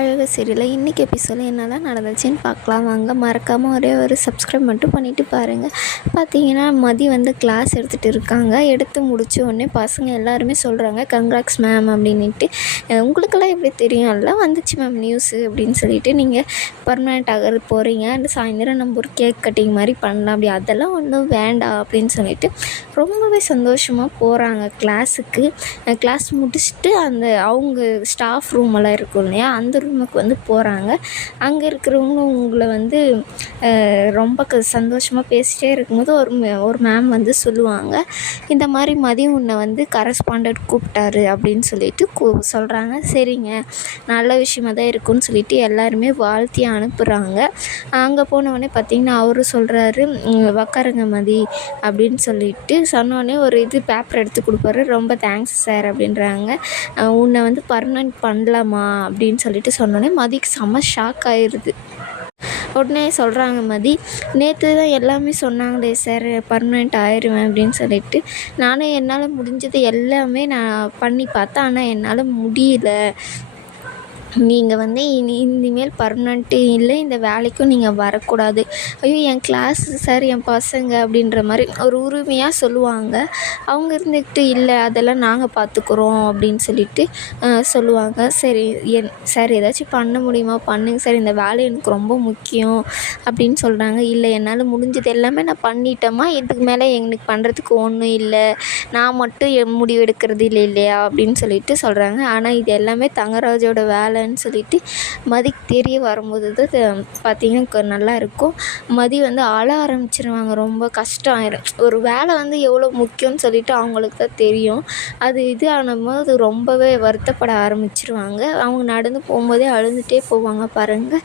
அழகு சீரியலில் இன்றைக்கி எபிசோடில் என்னெல்லாம் நடந்துச்சுன்னு பார்க்கலாம் வாங்க. மறக்காமல் ஒரே ஒரு சப்ஸ்கிரைப் மட்டும் பண்ணிவிட்டு பாருங்கள். பார்த்தீங்கன்னா மதி வந்து கிளாஸ் எடுத்துகிட்டு இருக்காங்க. எடுத்து முடிச்ச உடனே பசங்க எல்லாருமே சொல்கிறாங்க கங்க்ராட்ஸ் மேம் அப்படின்ட்டு. உங்களுக்கெல்லாம் எப்படி தெரியும், எல்லாம் வந்துச்சு மேம் நியூஸு அப்படின்னு சொல்லிட்டு, நீங்கள் பர்மனெண்ட் ஆகிறது போகிறீங்க, அந்த சாயந்தரம் நம்ம ஒரு கேக் கட்டிங் மாதிரி பண்ணலாம், அப்படி அதெல்லாம் ஒன்றும் வேண்டாம் அப்படின்னு சொல்லிட்டு ரொம்பவே சந்தோஷமாக போகிறாங்க கிளாஸுக்கு. கிளாஸ் முடிச்சுட்டு அந்த அவங்க ஸ்டாஃப் ரூம் எல்லாம் இருக்கும் இல்லையா, அந்த ரூமுக்கு வந்து போகிறாங்க. அங்கே இருக்கிறவங்களும் உங்களை வந்து ரொம்ப சந்தோஷமாக பேசிகிட்டே இருக்கும்போது ஒரு மேம் வந்து சொல்லுவாங்க, இந்த மாதிரி மதியம் உன்னை வந்து கரஸ்பாண்டட் கூப்பிட்டாரு அப்படின்னு சொல்லிட்டு சொல்கிறாங்க. சரிங்க, நல்ல விஷயமாக தான் இருக்குன்னு சொல்லிட்டு எல்லாருமே வாழ்த்தி அனுப்புகிறாங்க. அங்கே போனவொடனே பார்த்திங்கன்னா அவரு சொல்கிறாரு, உக்காருங்க மதி அப்படின்னு சொல்லிட்டு சொன்னோடனே ஒரு பேப்பர் எடுத்து கொடுப்பாரு. ரொம்ப தேங்க்ஸ் சார் அப்படின்றாங்க. உன்னை வந்து பர்மனெண்ட் பண்ணலாமா அப்படின்னு சொல்லிட்டு சொன்னோடனே மதிக்கு செம்ம ஷாக் ஆயிடுது. உடனே சொல்கிறாங்க மதி, நேற்று தான் எல்லாமே சொன்னாங்களே சார் பர்மனெண்ட் ஆயிடுவேன் அப்படின்னு சொல்லிட்டு, நானும் என்னால் முடிஞ்சது எல்லாமே நான் பண்ணி பார்த்தேன், ஆனால் என்னால் முடியல. நீங்கள் வந்து இனிமேல் பர்மனெண்ட்டு இல்லை, இந்த வேலைக்கும் நீங்கள் வரக்கூடாது. ஐயோ என் கிளாஸ் சார், என் பசங்க அப்படின்ற மாதிரி ஒரு உரிமையாக சொல்லுவாங்க. அவங்க இருந்துக்கிட்டு இல்லை அதெல்லாம் நாங்கள் பார்த்துக்குறோம் அப்படின்னு சொல்லிட்டு சொல்லுவாங்க. சரி சார் ஏதாச்சும் பண்ண முடியுமா, பண்ணுங்க சார், இந்த வேலை எனக்கு ரொம்ப முக்கியம் அப்படின்னு சொல்கிறாங்க. இல்லை என்னால் முடிஞ்சது எல்லாமே நான் பண்ணிட்டேம்மா, இதுக்கு மேலே எங்களுக்கு பண்ணுறதுக்கு ஒன்றும் இல்லை, நான் மட்டும் முடிவு எடுக்கிறது இல்லையா அப்படின்னு சொல்லிட்டு சொல்கிறாங்க. ஆனால் இது எல்லாமே தங்கராஜோட வேலை சொல்லிட்டு மதிக்கு தெரிய வரும்போது தான் பார்த்திங்கன்னா நல்லா இருக்கும். மதி வந்து அழ ஆரம்பிச்சிருவாங்க. ரொம்ப கஷ்டம் ஆயிரும். ஒரு வேலை வந்து எவ்வளோ முக்கியம்னு சொல்லிட்டு அவங்களுக்கு தான் தெரியும். அது ஆனும்போது ரொம்பவே வருத்தப்பட ஆரம்பிச்சிருவாங்க. அவங்க நடந்து போகும்போதே அழுதுகிட்டே போவாங்க பாருங்கள்.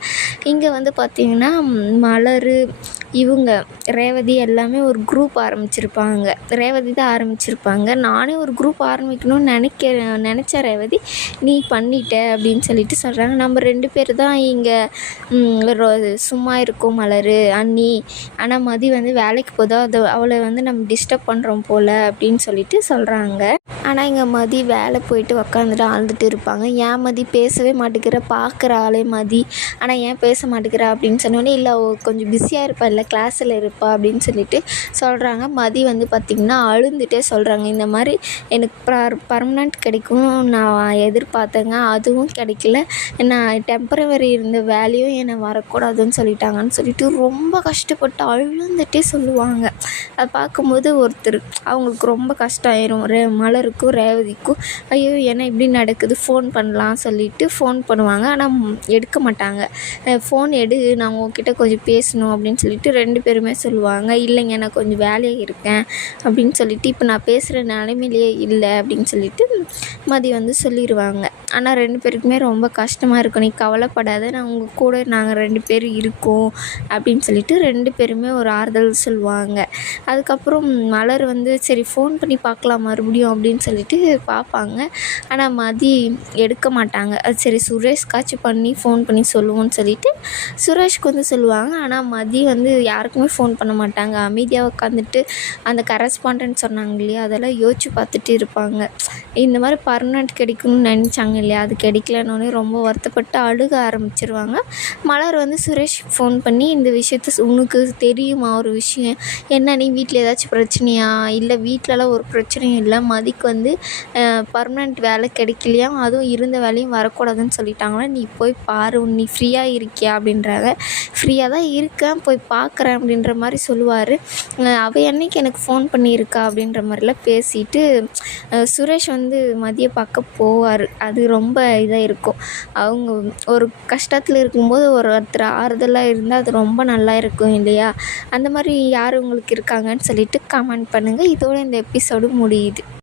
இங்கே வந்து பார்த்திங்கன்னா மலர், இவங்க ரேவதி எல்லாமே ஒரு குரூப் ஆரம்பிச்சிருப்பாங்க. ரேவதி தான் ஆரம்பிச்சிருப்பாங்க. நானே ஒரு குரூப் ஆரம்பிக்கணும்னு நினச்ச ரேவதி, நீ பண்ணிட்ட அப்படின்னு சொல்லிட்டு சொல்கிறாங்க. நம்ம 2 பேர் தான் இங்கே சும்மா இருக்கோம் மலர் அண்ணி, ஆனால் மதி வந்து வேலைக்கு போதோ அவளை வந்து நம்ம டிஸ்டர்ப் பண்ணுறோம் போல் அப்படின்னு சொல்லிட்டு சொல்கிறாங்க. ஆனால் இங்கே மதி வேலை போயிட்டு உக்காந்துட்டு அழுதுட்டு இருப்பாங்க. ஏன் மதி பேசவே மாட்டேங்கிற, பார்க்குற ஆளே மதி, ஆனால் ஏன் பேச மாட்டேங்கிற அப்படின்னு சொன்னோடனே, இல்லை கொஞ்சம் பிஸியாக இருப்பா, இல்லை கிளாஸில் இருப்பா அப்படின்னு சொல்லிட்டு சொல்கிறாங்க. மதி வந்து பார்த்திங்கன்னா அழுந்துகிட்டே சொல்கிறாங்க, இந்த மாதிரி எனக்கு பர்மனெண்ட் கிடைக்கும் நான் எதிர்பார்த்தேங்க, அதுவும் கிடைக்கல, நான் டெம்பரவரி இருந்த வேலையும் என்னை வரக்கூடாதுன்னு சொல்லிட்டாங்கன்னு சொல்லிட்டு ரொம்ப கஷ்டப்பட்டு அழுந்துகிட்டே சொல்லுவாங்க. அதை பார்க்கும்போது ஒருத்தர் அவங்களுக்கு ரொம்ப கஷ்டம் ஆயிரும். மலருக்கும் ரேவதிக்கும், ஐயோ என்ன இப்படி நடக்குது, ஃபோன் பண்ணலாம் சொல்லிட்டு ஃபோன் பண்ணுவாங்க. ஆனால் எடுக்க மாட்டாங்க. ஃபோன் எடு, நான் உங்ககிட்ட கொஞ்சம் பேசணும் அப்படின்னு சொல்லிட்டு 2 பேருமே சொல்லுவாங்க. இல்லைங்க நான் கொஞ்சம் வேலையாக இருக்கேன் அப்படின்னு சொல்லிட்டு, இப்போ நான் பேசுகிற நிலைமையிலேயே இல்லை அப்படின்னு சொல்லிட்டு மதி வந்து சொல்லிடுவாங்க. ஆனால் 2 பேருக்குமே ரொம்ப கஷ்டமாக இருக்கும். நீ கவலைப்படாத, நான் உங்கள் கூட நாங்கள் 2 பேர் இருக்கோம் அப்படின்னு சொல்லிட்டு 2 பேருமே ஒரு ஆறுதல் சொல்லுவாங்க. அதுக்கப்புறம் மலர் வந்து சரி ஃபோன் பண்ணி பார்க்கலாம் மறுபடியும் அப்படின்னு சொல்லிட்டு பார்ப்பாங்க. ஆனால் மதி எடுக்க மாட்டாங்க. அது சரி சுரேஷ்காச்சும் பண்ணி ஃபோன் பண்ணி சொல்லுவோன்னு சொல்லிட்டு சுரேஷ்க்கு வந்து சொல்லுவாங்க. ஆனால் மதி வந்து யாருக்குமே ஃபோன் பண்ண மாட்டாங்க. அமைதியாக உட்காந்துட்டு அந்த கரஸ்பாண்டன்ட் சொன்னாங்க இல்லையா, அதெல்லாம் யோசிச்சு பார்த்துட்டு இருப்பாங்க. இந்த மாதிரி பர்மனெண்ட் கிடைக்கும்னு நினச்சாங்க இல்லையா, அது கிடைக்கலன்னொடனே ரொம்ப வருத்தப்பட்டு அழுக ஆரம்பிச்சிருவாங்க. மலர் வந்து சுரேஷ் ஃபோன் பண்ணி, இந்த விஷயத்த உனக்கு தெரியுமா ஒரு விஷயம், என்ன நீ வீட்டில் ஏதாச்சும் பிரச்சனையா, இல்லை வீட்டிலலாம் ஒரு பிரச்சனையும் இல்லை, மதிக்கு வந்து பர்மனெண்ட் வேலை கிடைக்கலையா, அதுவும் இருந்த வேலையும் வரக்கூடாதுன்னு சொல்லிட்டாங்களா, நீ போய் பாரு, நீ ஃப்ரீயாக இருக்கியா அப்படின்றாங்க. ஃப்ரீயாக தான் இருக்கேன், போய் பார்க்குறேன் அப்படின்ற மாதிரி சொல்லுவார். அவள் என்னைக்கு எனக்கு ஃபோன் பண்ணியிருக்கா அப்படின்ற மாதிரிலாம் பேசிட்டு சுரேஷ் வந்து மதியை பார்க்க போவார். அது ரொம்ப இதாக இருக்கும். அவங்க ஒரு கஷ்டத்தில் இருக்கும்போது ஒருத்தர் ஆறுதலாக இருந்தால் அது ரொம்ப நல்லா இருக்கும் இல்லையா. அந்த மாதிரி யார் உங்களுக்கு இருக்காங்கன்னு சொல்லிட்டு கமெண்ட் பண்ணுங்கள். இதோட இந்த எபிசோடு முடியுது.